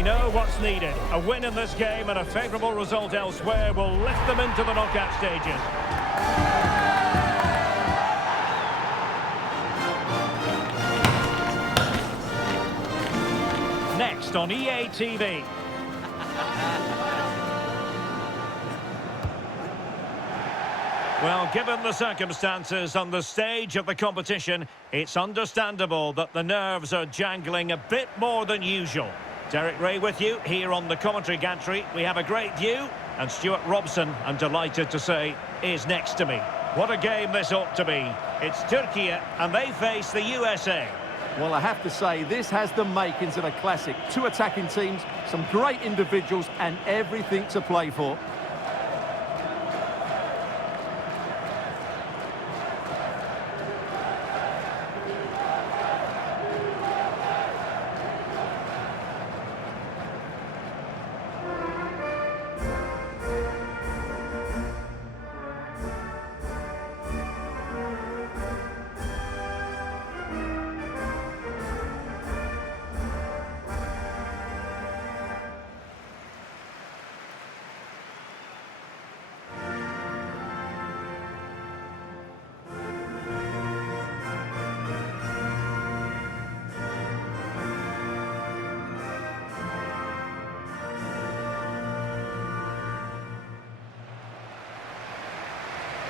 They know what's needed. A win in this game and a favourable result elsewhere will lift them into the knockout stages. Next on EA TV. Well, given the circumstances on the stage of the competition, it's understandable that the nerves are jangling a bit more than usual. Derek Ray with you here on the commentary gantry. We have a great view, and Stuart Robson, I'm delighted to say, is next to me. What a game this ought to be. It's Turkey, and they face the USA. Well, I have to say, this has the makings of a classic. Two attacking teams, some great individuals, and everything to play for.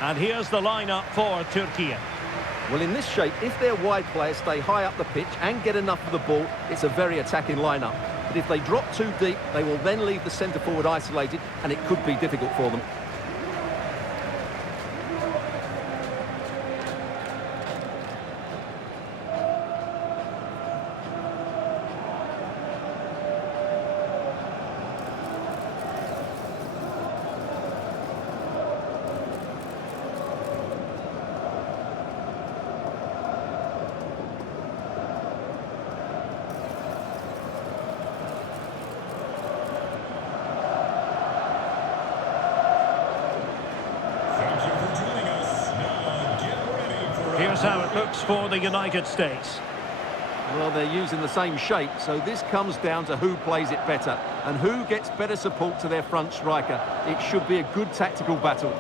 And here's the lineup for Turkey. Well, in this shape, if their wide players stay high up the pitch and get enough of the ball, it's a very attacking lineup. But if they drop too deep, they will then leave the centre-forward isolated, and it could be difficult for them. Here's how it looks for the United States. Well, they're using the same shape, so this comes down to who plays it better and who gets better support to their front striker. It should be a good tactical battle.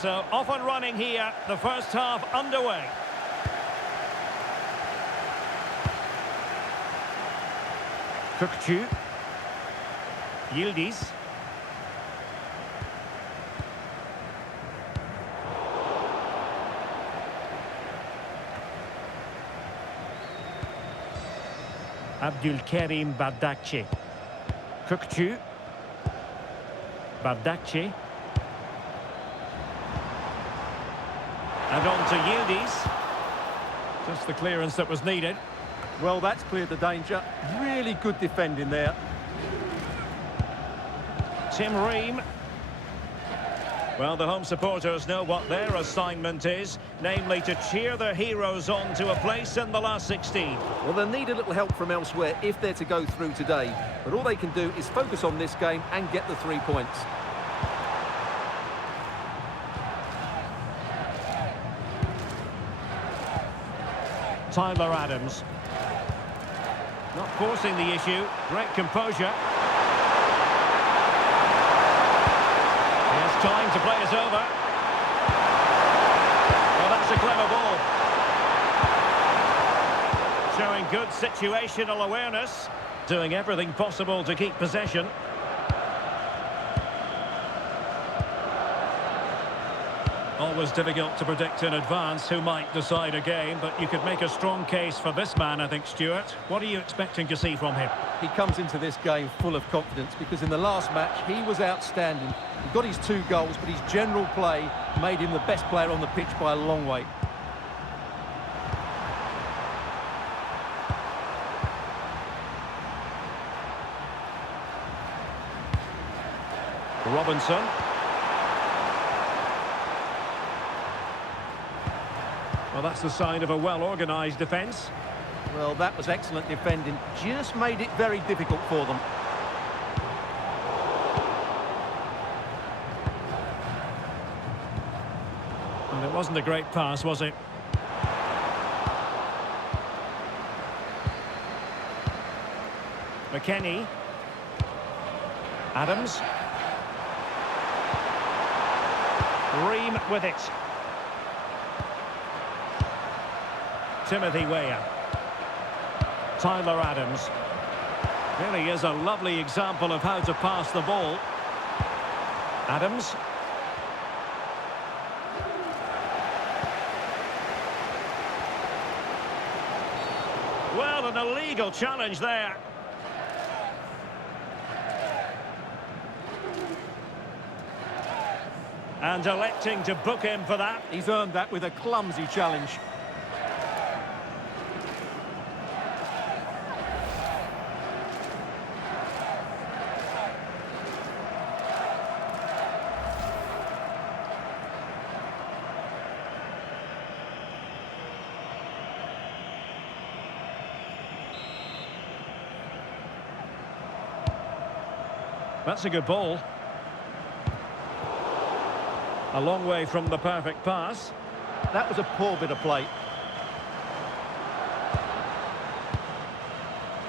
So off and running here, the first half underway. Kökçü. Yildiz. Abdülkerim Bardakçı. Kökçü. Bardakçı. And on to Yildiz. Just the clearance that was needed. Well, that's cleared the danger. Really good defending there. Tim Ream. Well, the home supporters know what their assignment is, namely to cheer their heroes on to a place in the last 16. Well, they'll need a little help from elsewhere if they're to go through today. But all they can do is focus on this game and get the 3 points. Tyler Adams. Not forcing the issue. Great composure. Here's time to play us over. Well, that's a clever ball. Showing good situational awareness. Doing everything possible to keep possession. Always difficult to predict in advance who might decide a game, but you could make a strong case for this man, I think, Stuart. What are you expecting to see from him? He comes into this game full of confidence because in the last match, he was outstanding. He got his 2 goals, but his general play made him the best player on the pitch by a long way. Robinson. Well, that's the sign of a well-organised defence. Well, that was excellent defending. Just made it very difficult for them. And it wasn't a great pass, was it? McKennie. Adams. Ream with it. Timothy Weah. Tyler Adams. Really is a lovely example of how to pass the ball. Adams. Well, an illegal challenge there. And electing to book him for that. He's earned that with a clumsy challenge. That's a good ball. A long way from the perfect pass. That was a poor bit of play.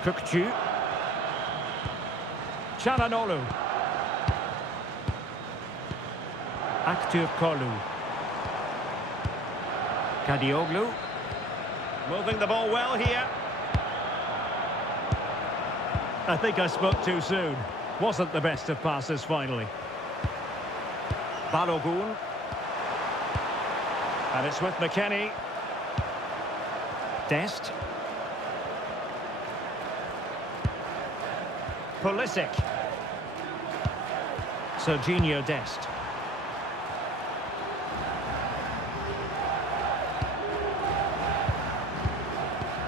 Kukçu. Çalhanoğlu. Aktürkoğlu. Kadioglu. Moving the ball well here. I think I spoke too soon. Wasn't the best of passes finally. Balogun. And it's with McKennie. Dest. Pulisic. Serginho Dest.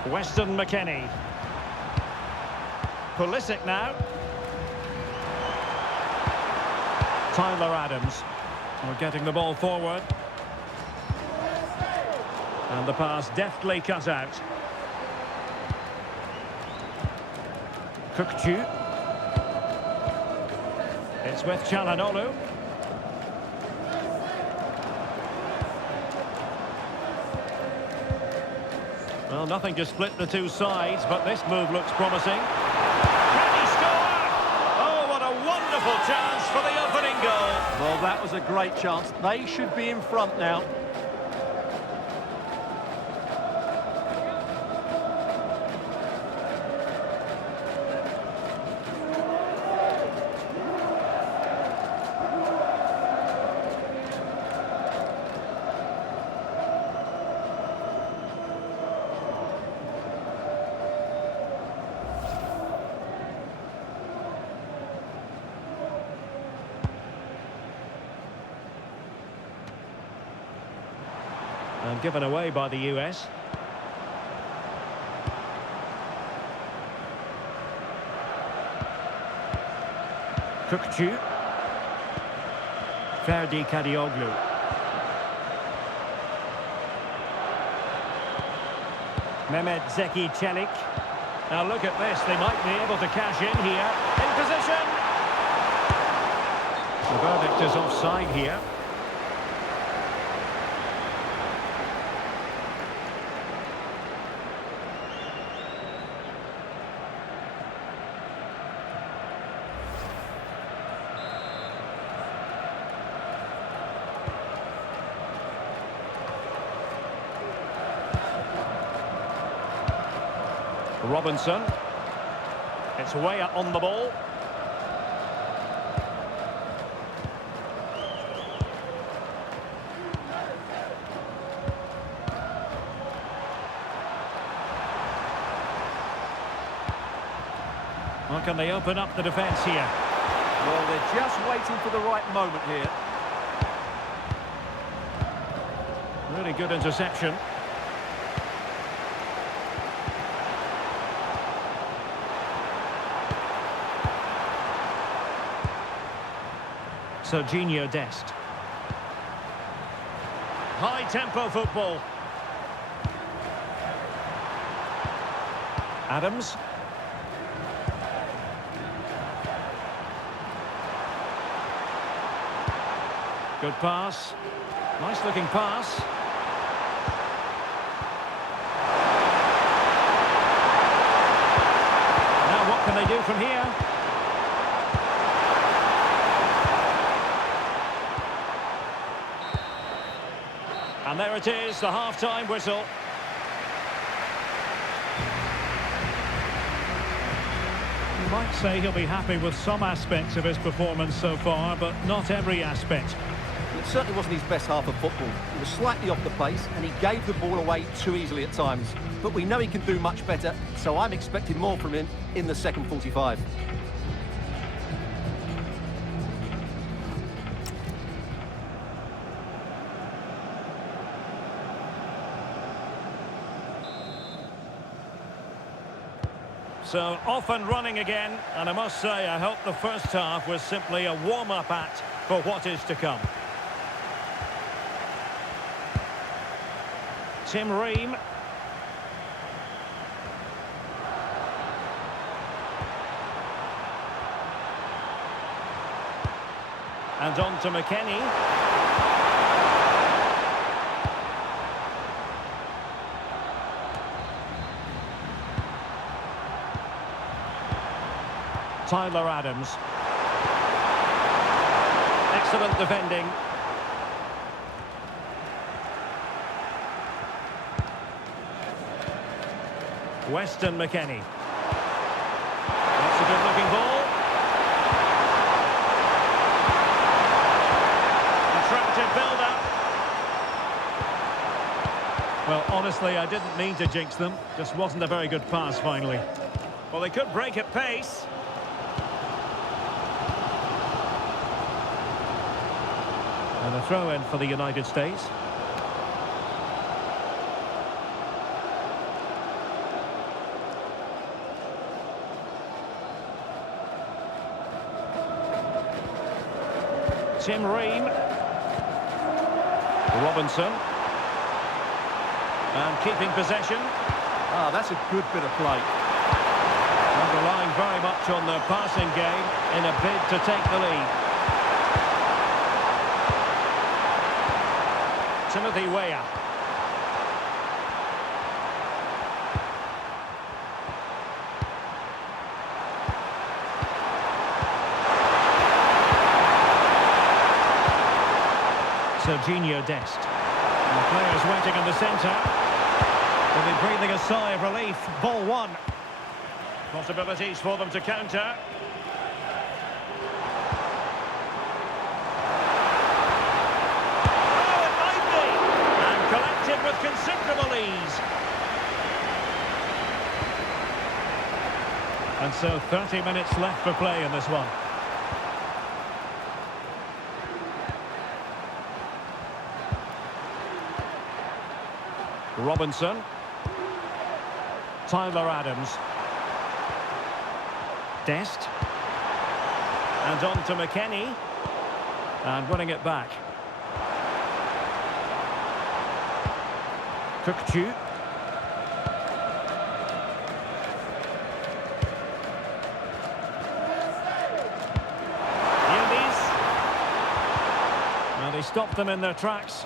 Weston McKennie. Pulisic now. Tyler Adams. We're getting the ball forward. And the pass deftly cut out. Kukçu. It's with Çalhanoğlu. Well, nothing to split the two sides, but this move looks promising. Can he score? Oh, what a wonderful chance for the opening goal. Well, that was a great chance. They should be in front now. And given away by the US. Kukçu. Ferdi Kadioglu. Mehmet Zeki Çelik. Now look at this, they might be able to cash in here. In position! The verdict is offside here. Robinson. It's way up on the ball. Well, can they open up the defence here? Well, they're just waiting for the right moment here. Really good interception. Serginho Dest. High-tempo football. Adams. Good pass. Nice looking pass. Now what can they do from here? And there it is, the half-time whistle. You might say he'll be happy with some aspects of his performance so far, but not every aspect. It certainly wasn't his best half of football. He was slightly off the pace and he gave the ball away too easily at times. But we know he can do much better, so I'm expecting more from him in the second 45. So off and running again, and I must say I hope the first half was simply a warm-up act for what is to come. Tim Ream. And on to McKennie. Tyler Adams. Excellent defending. Weston McKennie. That's a good-looking ball. Attractive build-up. Well, honestly, I didn't mean to jinx them. Just wasn't a very good pass, finally. Well, they could break at pace. And a throw-in for the United States. Tim Ream. Robinson. And keeping possession. Ah, that's a good bit of play. And relying very much on their passing game in a bid to take the lead. Timothy Weah. Serginho Dest. And the players waiting in the centre. They'll be breathing a sigh of relief. Ball one. Possibilities for them to counter. With considerable ease. And so 30 minutes left for play in this one. Robinson. Tyler Adams. Dest. And on to McKennie. And winning it back. Cookchu. Well, they stopped them in their tracks.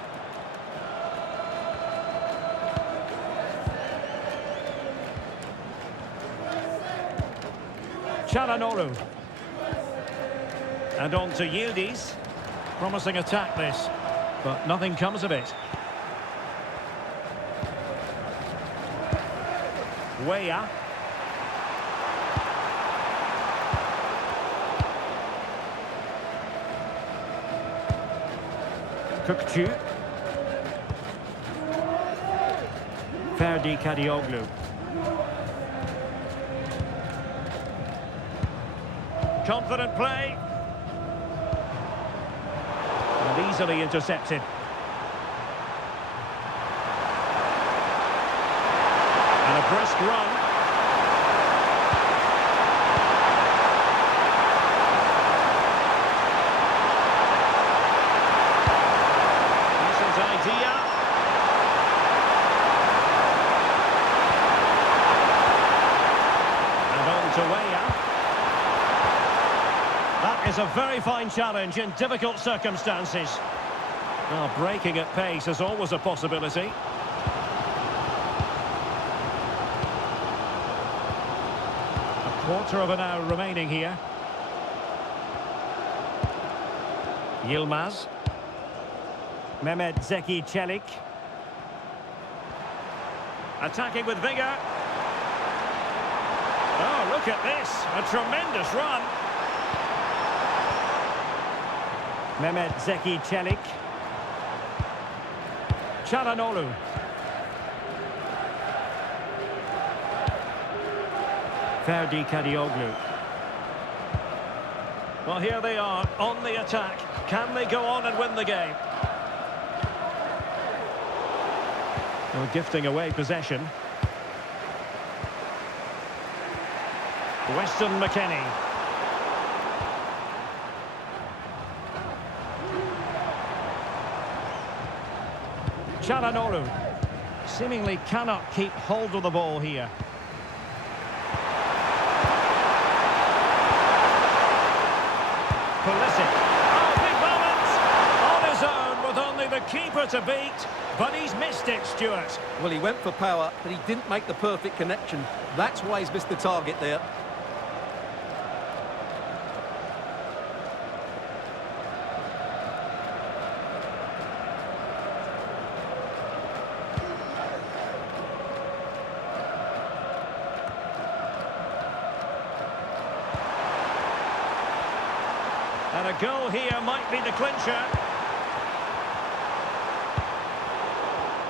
Çalhanoğlu. And on to Yildiz. Promising attack this, but nothing comes of it. Weah. Cookchu. Ferdi Kadioglu. Confident play. And easily intercepted. And a brisk run. Decent idea. is a very fine challenge in difficult circumstances. Well, breaking at pace is always a possibility. A quarter of an hour remaining here. Yilmaz. Mehmet Zeki Çelik. Attacking with vigour. Oh, look at this. A tremendous run. Mehmet Zeki Çelik. Çalhanoğlu. Ferdi Kadioglu. Well, here they are on the attack. Can they go on and win the game? Well, gifting away possession. Weston McKennie. Çalhanoğlu seemingly cannot keep hold of the ball here. Pulisic. Oh, big moment! On his own with only the keeper to beat, but he's missed it, Stuart. Well, he went for power, but he didn't make the perfect connection. That's why he's missed the target there. And a goal here might be the clincher.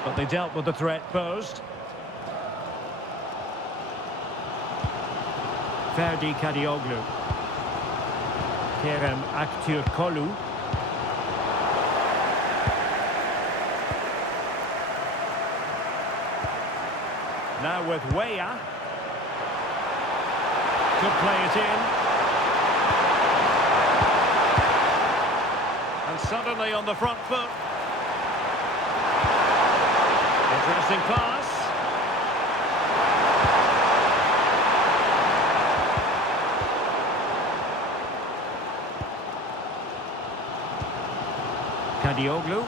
But they dealt with the threat posed. Ferdi Kadioglu. Kerem Aktürkoğlu. Now with Weah. Could play it in. And suddenly on the front foot. Interesting pass. Kadioglu.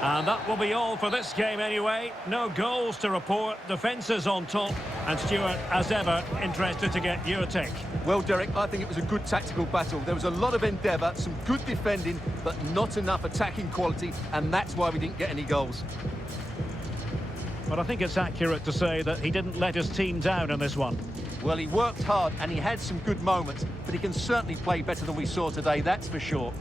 And that will be all for this game anyway. No goals to report, defences on top. And Stuart, as ever, interested to get your take. Well, Derek, I think it was a good tactical battle. There was a lot of endeavour, some good defending, but not enough attacking quality, and that's why we didn't get any goals. But I think it's accurate to say that he didn't let his team down in this one. Well, he worked hard and he had some good moments, but he can certainly play better than we saw today, that's for sure.